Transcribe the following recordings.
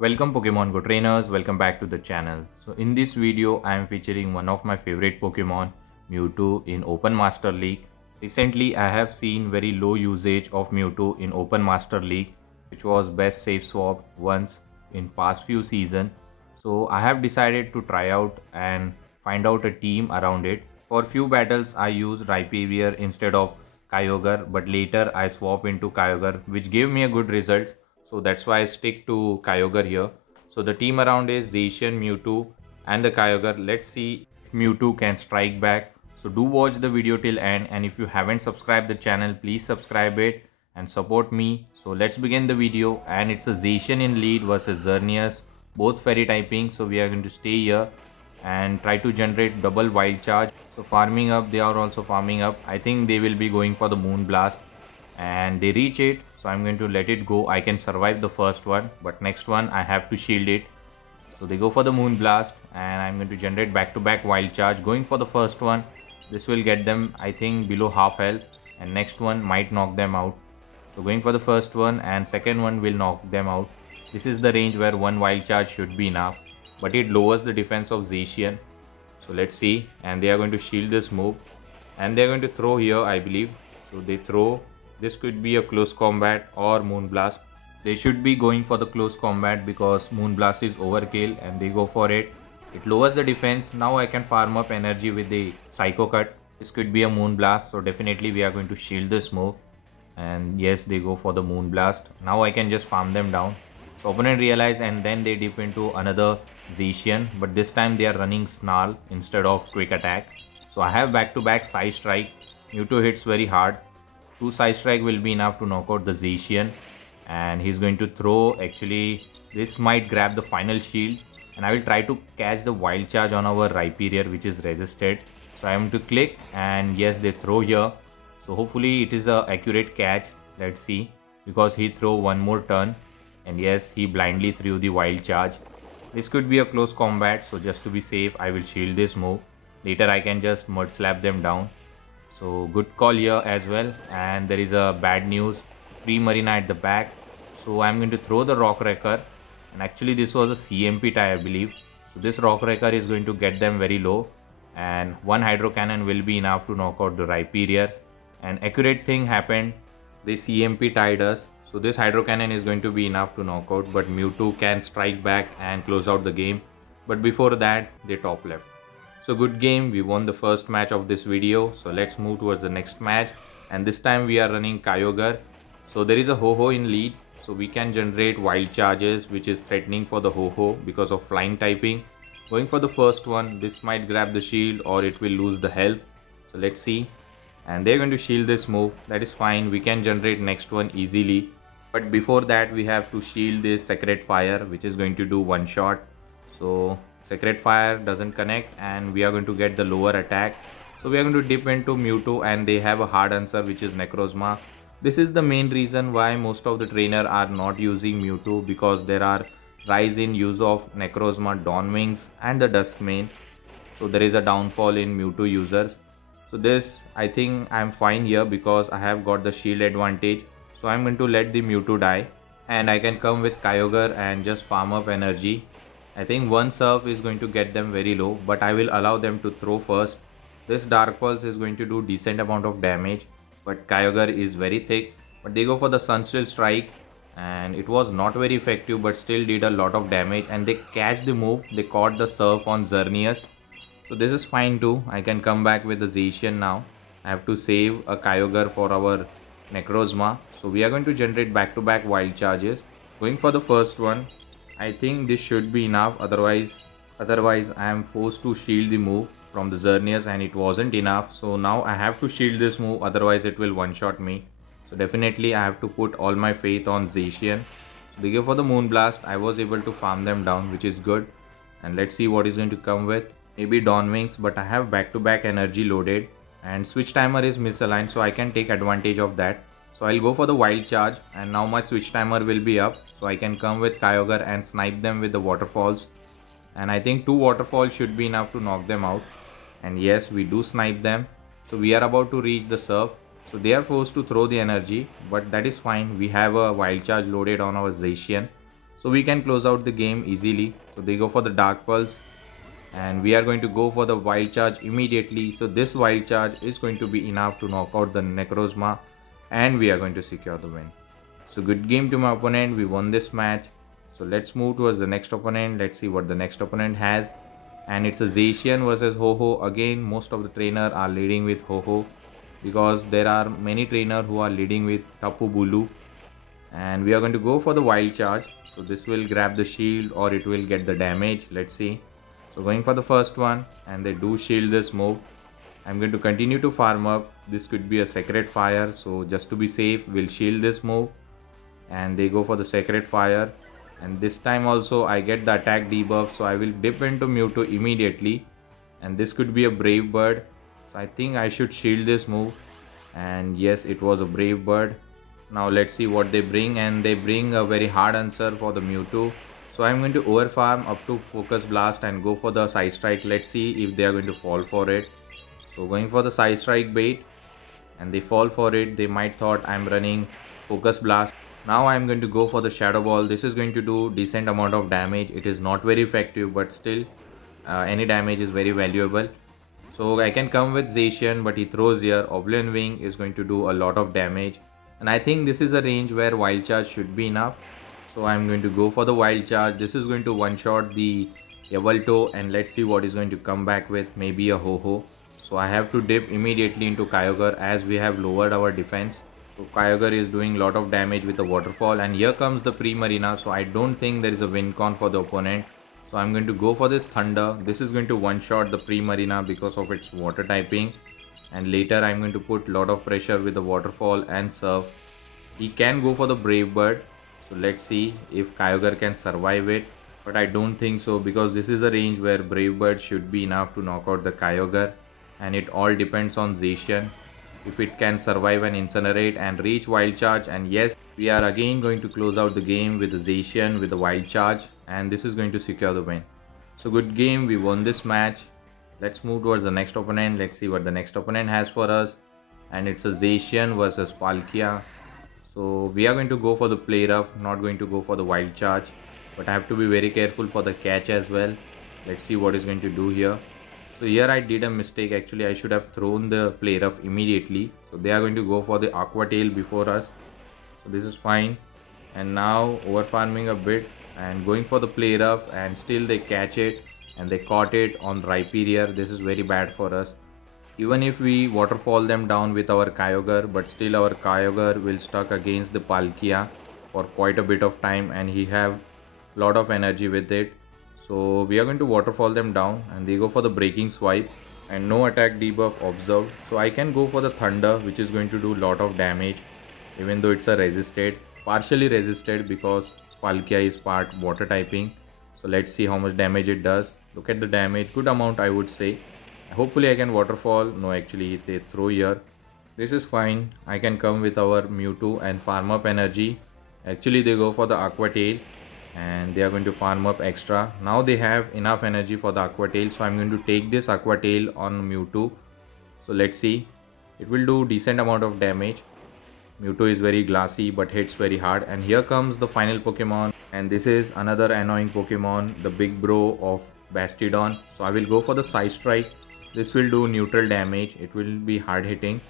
Welcome Pokemon Go trainers, welcome back to the channel. So in this video I am featuring one of my favorite Pokemon, Mewtwo in Open Master League. Recently I have seen very low usage of Mewtwo in Open Master League, which was best safe swap once in past few season. So I have decided to try out and find out a team around it. For few battles I used Rhyperior instead of Kyogre, but later I swap into Kyogre, which gave me a good result. So that's why I stick to Kyogre here. So the team around is Zacian, Mewtwo and the Kyogre. Let's see if Mewtwo can strike back. So do watch the video till end, and if you haven't subscribed the channel, please subscribe it and support me. So let's begin the video, and it's a Zacian in lead versus Xerneas, both fairy typing. So we are going to stay here and try to generate double wild charge. So farming up, they are also farming up. I think they will be going for the moon blast and they reach it, so I'm going to let it go. I can survive the first one, but next one I have to shield it. So they go for the moon blast and I'm going to generate back to back wild charge, going for the first one. This will get them, I think, below half health, and next one might knock them out. So going for the first one, and second one will knock them out. This is the range where one wild charge should be enough, but it lowers the defense of Zacian. So let's see, and they are going to shield this move, and they are going to throw here, I believe. So they throw. This could be a close combat or Moonblast. They should be going for the close combat because Moonblast is overkill and they go for it. It lowers the defense. Now I can farm up energy with the Psycho Cut. This could be a Moonblast, so definitely we are going to shield this move. And yes, they go for the Moonblast. Now I can just farm them down. So opponent realize, and then they dip into another Zacian, but this time they are running Snarl instead of Quick Attack. So I have back to back Psystrike. Mewtwo hits very hard. Two Psystrike will be enough to knock out the Zacian, and he's going to throw. Actually, this might grab the final shield, and I will try to catch the wild charge on our Rhyperior, which is resisted. So I am to click, and yes, they throw here. So hopefully it is a accurate catch. Let's see, because he throw one more turn, and yes, he blindly threw the wild charge. This could be a close combat, so just to be safe I will shield this move. Later I can just mud slap them down. So good call here as well. And there is a bad news, pre-marina at the back. So I'm going to throw the rock wrecker, and actually this was a CMP tie, I believe. So this rock wrecker is going to get them very low, and one hydro cannon will be enough to knock out the Rhyperior. An accurate thing happened, the CMP tied us. So this hydro cannon is going to be enough to knock out, but Mewtwo can strike back and close out the game. But before that, they top left. So good game, we won the first match of this video. So let's move towards the next match, and this time we are running Kyogre. So there is a Ho-Oh in lead, so we can generate wild charges, which is threatening for the Ho-Oh because of flying typing. Going for the first one, this might grab the shield or it will lose the health. So let's see, and they're going to shield this move. That is fine, we can generate next one easily. But before that we have to shield this Sacred Fire, which is going to do one shot. So Sacred Fire doesn't connect, and we are going to get the lower attack. So we are going to dip into Mewtwo, and they have a hard answer, which is Necrozma. This is the main reason why most of the trainer are not using Mewtwo, because there are rise in use of Necrozma, Dawnwings and the Duskmane. So there is a downfall in Mewtwo users. So this, I think I'm fine here because I have got the shield advantage. So I'm going to let the Mewtwo die, and I can come with Kyogre and just farm up energy. I think one surf is going to get them very low, but I will allow them to throw first. This Dark Pulse is going to do decent amount of damage, but Kyogre is very thick. But they go for the Sunsteel Strike, and it was not very effective, but still did a lot of damage, and they catch the move. They caught the surf on Xerneas. So this is fine too. I can come back with the Zacian now. I have to save a Kyogre for our Necrozma. So we are going to generate back to back wild charges. Going for the first one, I think this should be enough. Otherwise I am forced to shield the move from the Xerneas, and it wasn't enough. So now I have to shield this move, otherwise it will one shot me. So definitely I have to put all my faith on Zacian. So they go for the Moonblast. I was able to farm them down, which is good. And let's see what is going to come with. Maybe Dawnwings, but I have back to back energy loaded, and switch timer is misaligned, so I can take advantage of that. So I'll go for the wild charge, and now my switch timer will be up, so I can come with Kyogre and snipe them with the waterfalls. And I think two waterfalls should be enough to knock them out. And yes, we do snipe them. So we are about to reach the surf. So they are forced to throw the energy, but that is fine. We have a wild charge loaded on our Zacian. So we can close out the game easily. So they go for the Dark Pulse, and we are going to go for the Wild Charge immediately. So this Wild Charge is going to be enough to knock out the Necrozma, and we are going to secure the win. So good game to my opponent. We won this match. So let's move towards the next opponent. Let's see what the next opponent has. And it's a Zacian versus Ho-Oh. Again, most of the trainer are leading with Ho-Oh, because there are many trainers who are leading with Tapu Bulu. And we are going to go for the Wild Charge. So this will grab the shield or it will get the damage. Let's see. So going for the first one, and they do shield this move. I'm going to continue to farm up. This could be a Sacred Fire. So just to be safe, we'll shield this move. And they go for the Sacred Fire. And this time also I get the attack debuff. So I will dip into Mewtwo immediately. And this could be a Brave Bird. So I think I should shield this move. And yes, it was a Brave Bird. Now let's see what they bring, and they bring a very hard answer for the Mewtwo. So I'm going to overfarm up to Focus Blast and go for the Psystrike. Let's see if they are going to fall for it. So going for the Psystrike bait, and they fall for it. They might thought I'm running Focus Blast. Now I'm going to go for the Shadow Ball. This is going to do decent amount of damage. It is not very effective, but still any damage is very valuable. So I can come with Zacian, but he throws here. Oblivion Wing is going to do a lot of damage. And I think this is a range where Wild Charge should be enough. So I'm going to go for the Wild Charge. This is going to one-shot the Yveltal, and let's see what is going to come back with. Maybe a Ho-Oh. So I have to dip immediately into Kyogre as we have lowered our defense. So Kyogre is doing a lot of damage with the Waterfall, and here comes the Primarina. So I don't think there is a win con for the opponent. So I'm going to go for the Thunder. This is going to one-shot the Primarina because of its water typing. And later I'm going to put a lot of pressure with the Waterfall and Surf. He can go for the Brave Bird. So let's see if Kyogre can survive it. But I don't think so, because this is a range where Brave Bird should be enough to knock out the Kyogre. And it all depends on Zacian, if it can survive and incinerate and reach Wild Charge. And yes, we are again going to close out the game with the Zacian with the Wild Charge. And this is going to secure the win. So good game, we won this match. Let's move towards the next opponent. Let's see what the next opponent has for us. And it's a Zacian versus Palkia. So we are going to go for the Play Rough, not going to go for the Wild Charge. But I have to be very careful for the catch as well. Let's see what is going to do here. So here I did a mistake. Actually, I should have thrown the Play Rough immediately. So they are going to go for the Aqua Tail before us. So this is fine. And now over farming a bit and going for the Play Rough, and still they catch it. And they caught it on Rhyperior. This is very bad for us. Even if we waterfall them down with our Kyogre, but still our Kyogre will stuck against the Palkia for quite a bit of time, and he have lot of energy with it. So we are going to waterfall them down, and they go for the Breaking Swipe, and no attack debuff observed. So I can go for the Thunder, which is going to do lot of damage, even though it's a resisted, partially resisted, because Palkia is part water typing. So let's see how much damage it does. Look at the damage, good amount I would say. Hopefully I can waterfall. No, actually they throw here. This is fine. I can come with our Mewtwo and farm up energy. Actually they go for the Aqua Tail, and they are going to farm up extra. Now they have enough energy for the Aqua Tail, so I'm going to take this Aqua Tail on Mewtwo. So let's see. It will do decent amount of damage. Mewtwo is very glassy but hits very hard. And here comes the final Pokemon, and this is another annoying Pokemon, the big bro of Bastidon. So I will go for the Psystrike. This will do neutral damage. It will be hard hitting,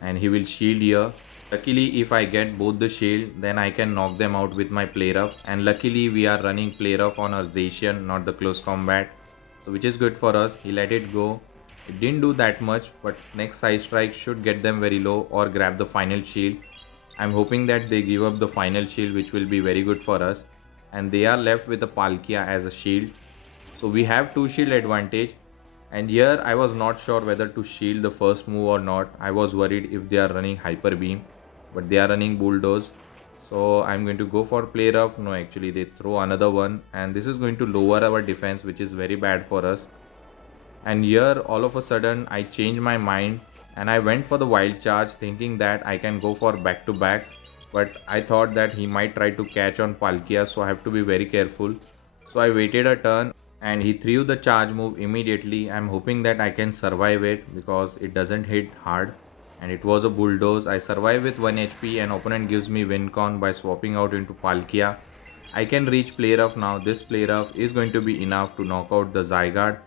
and he will shield here. Luckily if I get both the shield, then I can knock them out with my Play Rough. And luckily we are running Play Rough on our Zacian, not the close combat. So which is good for us. He let it go. It didn't do that much, but next Psystrike should get them very low or grab the final shield. I'm hoping that they give up the final shield, which will be very good for us. And they are left with the Palkia as a shield. So we have 2 shield advantage. And here I was not sure whether to shield the first move or not. I was worried if they are running Hyper Beam, but they are running Bulldoze. So I'm going to go for Play Rough. No, actually they throw another one, and this is going to lower our defense, which is very bad for us. And here all of a sudden I changed my mind, and I went for the Wild Charge thinking that I can go for back to back. But I thought that he might try to catch on Palkia, so I have to be very careful. So I waited a turn, and he threw the charge move immediately. I'm hoping that I can survive it because it doesn't hit hard, and it was a Bulldoze. I survive with 1 HP, and opponent gives me win con by swapping out into Palkia. I can reach play rough now. This play rough is going to be enough to knock out the Zygarde,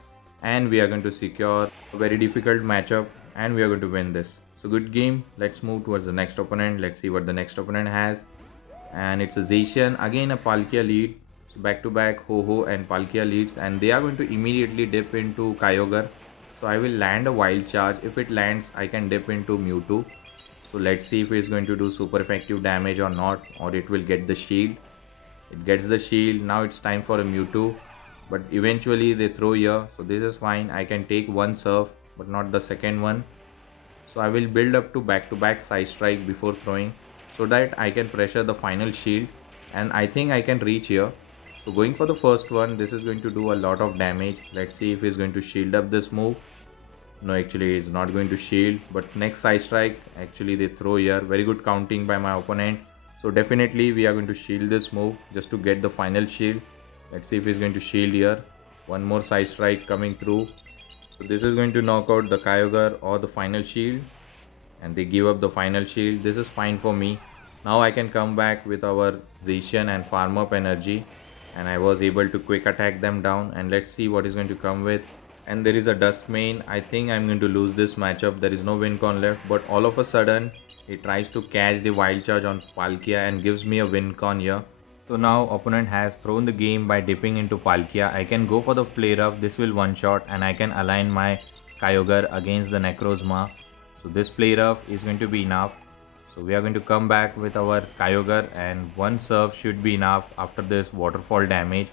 and we are going to secure a very difficult matchup and we are going to win this. So good game. Let's move towards the next opponent. Let's see what the next opponent has. And it's a Zacian, again a Palkia lead. So back to back Ho-Oh and Palkia leads, and they are going to immediately dip into Kyogre. So I will land a wild charge. If it lands, I can dip into Mewtwo. So let's see if it's going to do super effective damage or not, or it will get the shield. It gets the shield. Now it's time for a Mewtwo, but eventually they throw here, so this is fine. I can take one surf but not the second one. So I will build up to back Psystrike before throwing, so that I can pressure the final shield, and I think I can reach here. So going for the first one, this is going to do a lot of damage. Let's see if he's going to shield up this move. No, actually it's not going to shield, but next Psystrike, actually they throw here. Very good counting by my opponent. So definitely we are going to shield this move just to get the final shield. Let's see if he's going to shield here. One more Psystrike coming through. So this is going to knock out the Kyogre or the final shield, and they give up the final shield. This is fine for me. Now I can come back with our Zacian and farm up energy, and I was able to quick attack them down, and let's see what is going to come with. And there is a Duskmane. I think I'm going to lose this matchup. There is no win con left, but all of a sudden he tries to catch the wild charge on Palkia and gives me a win con here. So now opponent has thrown the game by dipping into Palkia. I can go for the play rough. This will one shot, and I can align my Kyogre against the Necrozma. So this play rough is going to be enough. So we are going to come back with our Kyogre, and one surf should be enough after this waterfall damage.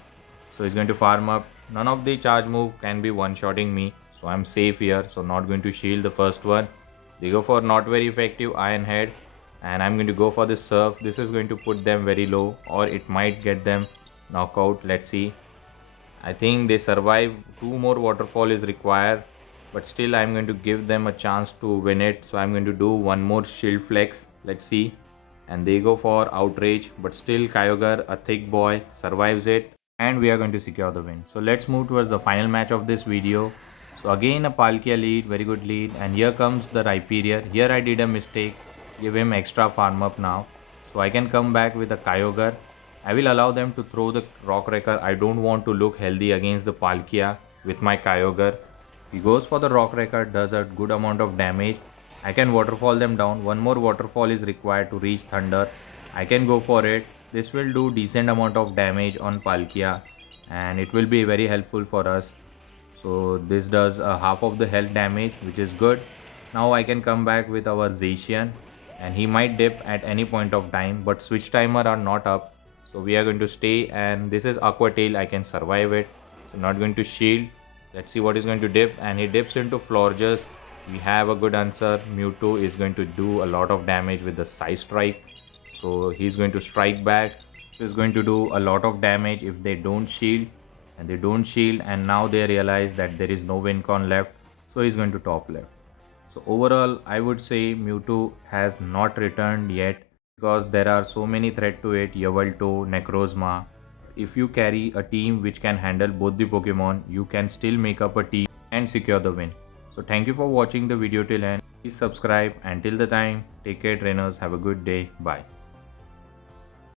So he's going to farm up. None of the charge move can be one-shotting me, so I'm safe here. So not going to shield the first one. They go for not very effective Iron Head, and I'm going to go for this surf. This is going to put them very low, or it might get them knockout. Let's see. I think they survive. 2 more waterfall is required, but still I'm going to give them a chance to win it. So I'm going to do one more shield flex. Let's see. And they go for outrage, but still Kyogre, a thick boy, survives it, and we are going to secure the win. So let's move towards the final match of this video. So again a Palkia lead, very good lead, and here comes the Rhyperior. Here I did a mistake, give him extra farm up now, so I can come back with a Kyogre. I will allow them to throw the Rock Wrecker. I don't want to look healthy against the Palkia with my Kyogre. He goes for the Rock Wrecker, does a good amount of damage. I can waterfall them down. One more waterfall is required to reach Thunder. I can go for it. This will do decent amount of damage on Palkia, and it will be very helpful for us. So this does half of the health damage, which is good. Now I can come back with our Zacian, and he might dip at any point of time, but switch timer are not up. So we are going to stay, and this is Aqua Tail. I can survive it. So not going to shield. Let's see what is going to dip, and he dips into Florges. We have a good answer. Mewtwo is going to do a lot of damage with the Psystrike. So he's going to strike back. Is going to do a lot of damage if they don't shield, and they don't shield, and now they realize that there is no win con left, so he's going to top left. So overall I would say Mewtwo has not returned yet, because there are so many threats to it. Yveltal, Necrozma. If you carry a team which can handle both the Pokemon, you can still make up a team and secure the win. So thank you for watching the video till end. Please subscribe. Until the time, take care trainers. Have a good day. Bye.